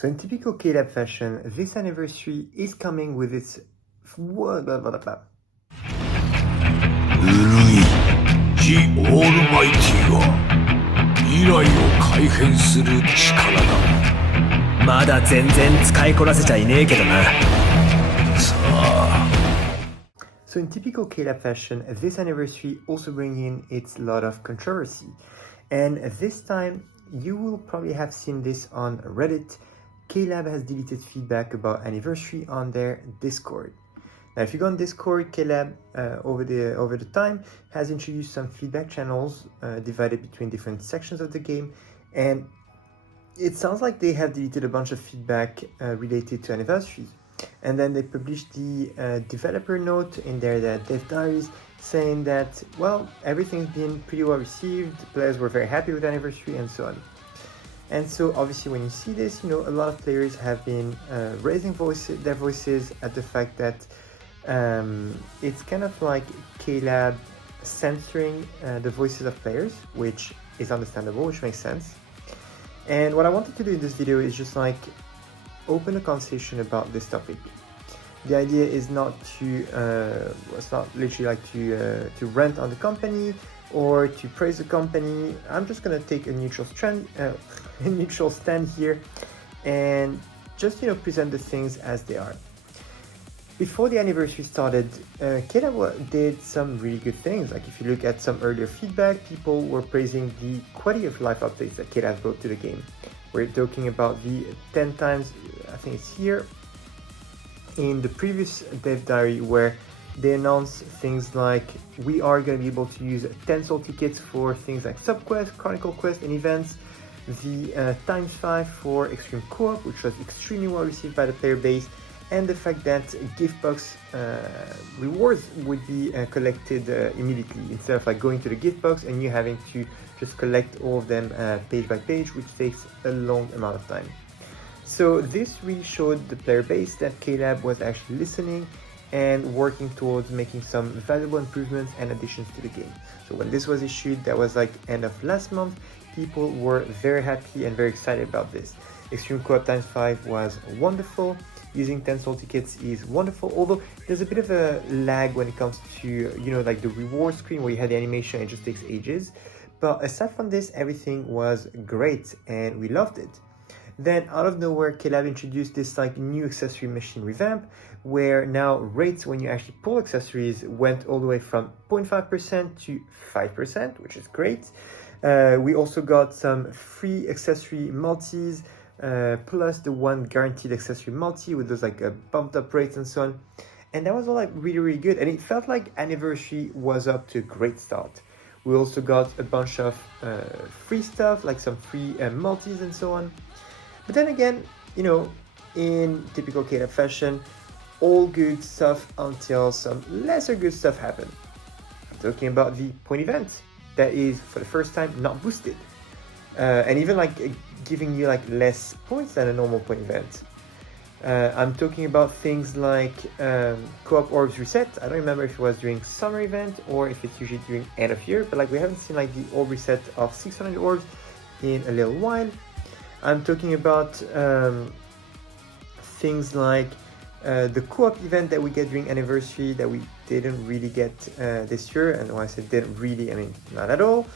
So in typical K-Lab fashion, this anniversary is coming with its blah, blah, blah, blah. ジ・オールマイティは未来を改変する力だ。まだ全然使いこなせちゃいねえけどな。さあ。 So in typical K-Lab fashion, this anniversary also brings in its lot of controversy. And this time, you will probably have seen this on Reddit. K-Lab has deleted feedback about anniversary on their Discord. Now, if you go on Discord, K-Lab over the time has introduced some feedback channels divided between different sections of the game, and it sounds like they have deleted a bunch of feedback related to anniversaries. And then they published the developer note in their dev diaries saying that, well, everything's been pretty well received, players were very happy with the anniversary, and so on. And so obviously when you see this, you know, a lot of players have been raising their voices at the fact that it's kind of like K-Lab censoring the voices of players, which is understandable, which makes sense. And what I wanted to do in this video is just like open a conversation about this topic. The idea is not to, it's not literally like to rant on the company or to praise the company. I'm just gonna take a neutral stand here and just, you know, present the things as they are. Before the anniversary started, K-Lab did some really good things. Like if you look at some earlier feedback, people were praising the quality of life updates that K-Lab brought to the game. We're talking about the 10 times, I think it's here, in the previous dev diary where they announced things like we are going to be able to use 10 soul tickets for things like subquests, chronicle quests, and events. The ×5 for extreme co-op, which was extremely well received by the player base, and the fact that gift box rewards would be collected immediately instead of like going to the gift box and you having to just collect all of them page by page, which takes a long amount of time. So this really showed the player base that K-Lab was actually listening and working towards making some valuable improvements and additions to the game. So when this was issued, that was like end of last month, people were very happy and very excited about this. Extreme Co-op ×5 was wonderful. Using 10 soul tickets is wonderful, although there's a bit of a lag when it comes to, you know, like the reward screen where you had the animation, it just takes ages. But aside from this, everything was great and we loved it. Then out of nowhere, K-Lab introduced this like new accessory machine revamp where now rates when you actually pull accessories went all the way from 0.5% to 5%, which is great. We also got some free accessory multis, plus the one guaranteed accessory multi with those like bumped up rates and so on. And that was all like really good. And it felt like anniversary was up to a great start. We also got a bunch of free stuff, like some free multis and so on. But then again, you know, in typical K-Lab fashion, all good stuff until some lesser good stuff happened. I'm talking about the point event that is for the first time not boosted. And even like giving you like less points than a normal point event. I'm talking about things like co-op orbs reset. I don't remember if it was during summer event or if it's usually during end of year, but like we haven't seen like the orb reset of 600 orbs in a little while. I'm talking about things like the co-op event that we get during anniversary that we didn't really get this year. And when I said didn't really, I mean not at all.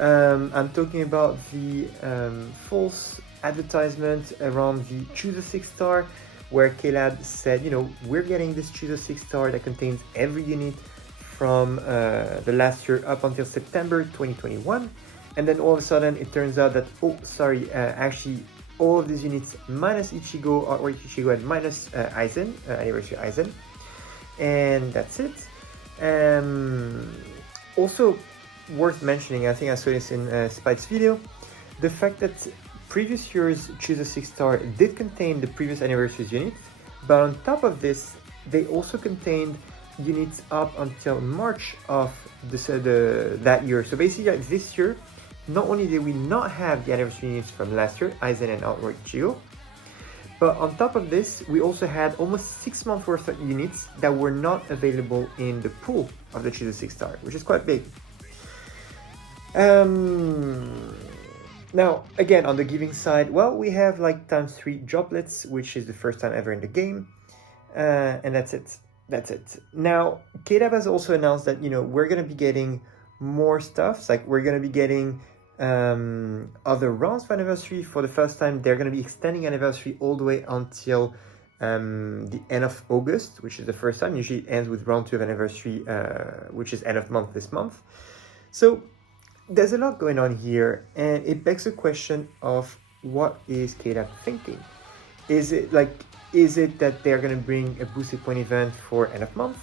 I'm talking about the false advertisement around the Choose a 6-star where K-Lab said, you know, we're getting this Choose a 6-star that contains every unit from the last year up until September 2021. And then all of a sudden it turns out that, oh, sorry, actually all of these units minus Ichigo or Ichigo and minus Aizen, anniversary Aizen. And that's it. Also, worth mentioning, I think I saw this in Spike's video, the fact that previous year's Choose a 6-star did contain the previous anniversary's units, but on top of this, they also contained units up until March of that year. So basically, like this year, not only did we not have the anniversary units from last year, Aizen and Outright Ichigo, but on top of this, we also had almost 6 months worth of units that were not available in the pool of the Choose a 6-star, which is quite big. Now, again, on the giving side, well, we have like ×3 droplets, which is the first time ever in the game. And that's it. That's it. Now, KDAB has also announced that, we're going to be getting more stuff. Like, we're going to be getting other rounds for Anniversary. For the first time, they're going to be extending Anniversary all the way until the end of August, which is the first time. Usually it ends with round 2 of Anniversary, which is end of month this month. So there's a lot going on here, and it begs the question of what is KDAB thinking? Is it that they're going to bring a boosted point event for end of month?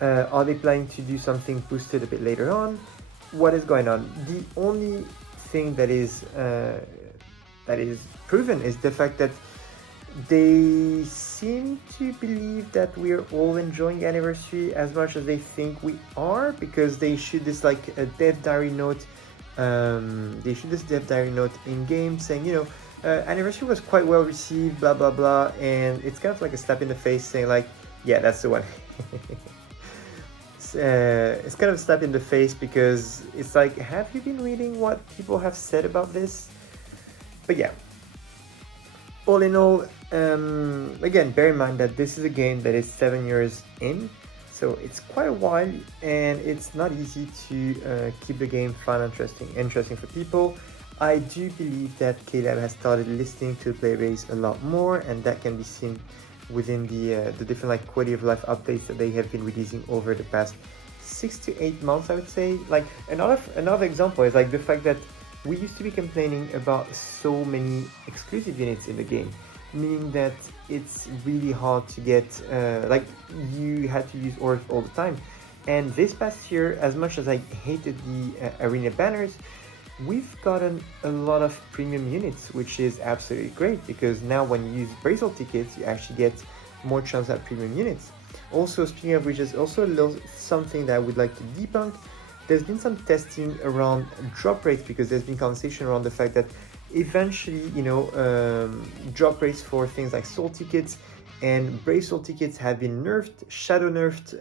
Are they planning to do something boosted a bit later on? What is going on? The only thing that is proven is the fact that they seem to believe that we're all enjoying Anniversary as much as they think we are, because they issued this like a dev diary note. They issued this dev diary note in game saying, Anniversary was quite well received, blah blah blah, and it's kind of like a slap in the face saying like, yeah, that's the one. It's kind of a slap in the face, because it's like, have you been reading what people have said about this? But yeah, all in all, again, bear in mind that this is a game that is 7 years in, so it's quite a while, and it's not easy to keep the game fun and interesting for people. I do believe that KDAB has started listening to the player base a lot more, and that can be seen within the different like quality of life updates that they have been releasing over the past 6 to 8 months, I would say. Like another example is like the fact that we used to be complaining about so many exclusive units in the game, meaning that it's really hard to get, like you had to use ores all the time. And this past year, as much as I hated the arena banners, we've gotten a lot of premium units, which is absolutely great, because now when you use bracelet tickets, you actually get more chance at premium units. Also, speaking of which, is also a little something that I would like to debunk. There's been some testing around drop rates, because there's been conversation around the fact that eventually, drop rates for things like soul tickets and bracelet tickets have been nerfed, shadow nerfed,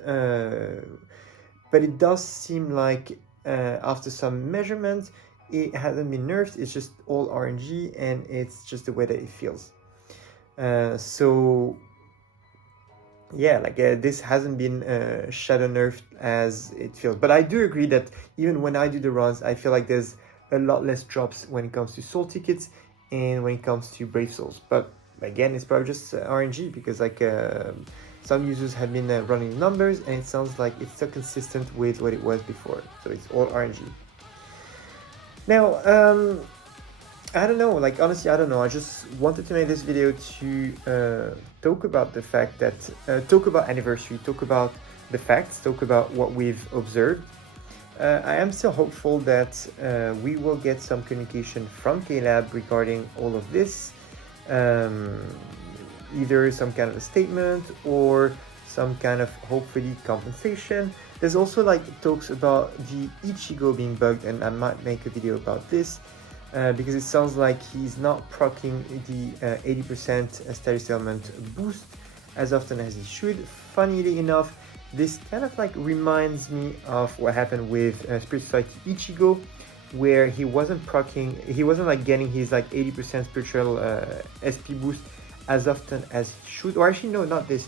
but it does seem like after some measurements, it hasn't been nerfed. It's just all RNG, and it's just the way that it feels. So yeah, like this hasn't been shadow nerfed as it feels. But I do agree that even when I do the runs, I feel like there's a lot less drops when it comes to soul tickets and when it comes to brave souls. But again, it's probably just RNG, because like some users have been running numbers, and it sounds like it's still consistent with what it was before. So it's all RNG. Now, I don't know, like honestly, I don't know. I just wanted to make this video to talk about the fact that, talk about Anniversary, talk about the facts, talk about what we've observed. I am still hopeful that we will get some communication from KLab regarding all of this. Either some kind of a statement or some kind of, hopefully, compensation. There's also like talks about the Ichigo being bugged, and I might make a video about this because it sounds like he's not proccing the 80% status element boost as often as he should. Funnily enough, this kind of like reminds me of what happened with Spirit Society Ichigo, where he wasn't like getting his like 80% spiritual SP boost as often as he should. Or actually, no, not this.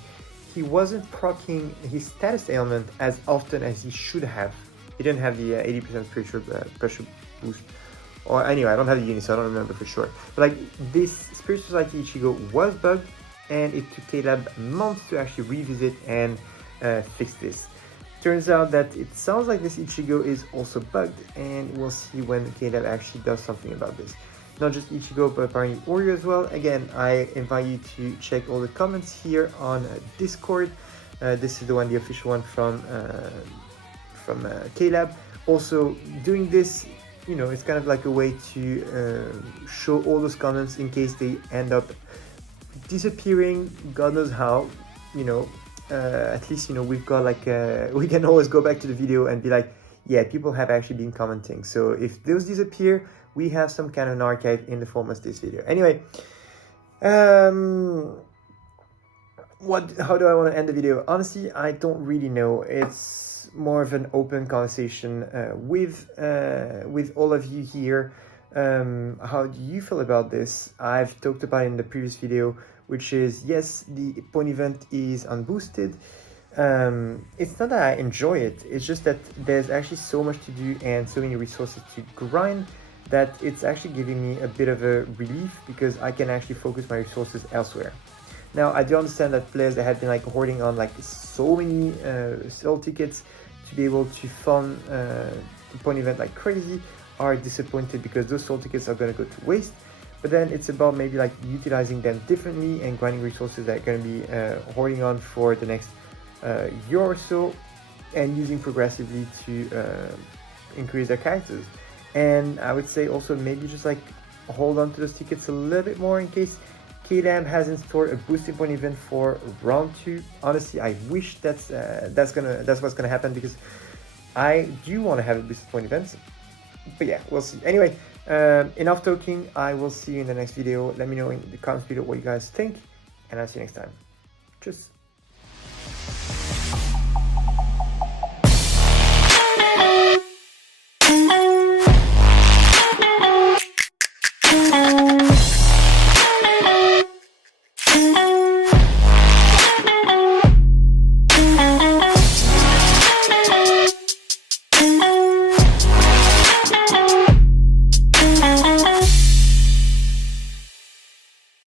He wasn't proccing his status ailment as often as he should have. He didn't have the 80% spiritual pressure boost. Or anyway, I don't have the unit, so I don't remember for sure. But like this Spirit Society Ichigo was bugged, and it took KLab months to actually revisit and fix this. Turns out that it sounds like this Ichigo is also bugged, and we'll see when KLab actually does something about this. Not just Ichigo, but apparently Oreo as well. Again, I invite you to check all the comments here on Discord. This is the official one from KLab. Also, doing this, it's kind of like a way to show all those comments in case they end up disappearing. God knows how. At least we've got like we can always go back to the video and be like, yeah, people have actually been commenting. So if those disappear, we have some kind of an archive in the form of this video. Anyway, how do I want to end the video? Honestly, I don't really know. It's more of an open conversation with all of you here. How do you feel about this? I've talked about it in the previous video, which is, yes, the point event is unboosted. It's not that I enjoy it, it's just that there's actually so much to do and so many resources to grind that it's actually giving me a bit of a relief because I can actually focus my resources elsewhere. Now, I do understand that players that have been like hoarding on like so many soul tickets to be able to fund the point event like crazy are disappointed because those soul tickets are going to go to waste. But then it's about maybe like utilizing them differently and grinding resources that are going to be hoarding on for the next year or so, and using progressively to increase their characters. And I would say also maybe just like hold on to those tickets a little bit more in case KDAM has in store a boosting point event for round 2. Honestly, I wish that's what's gonna happen because I do want to have a boosted point event. But yeah, we'll see. Anyway, enough talking. I will see you in the next video. Let me know in the comments below what you guys think, and I'll see you next time. Cheers.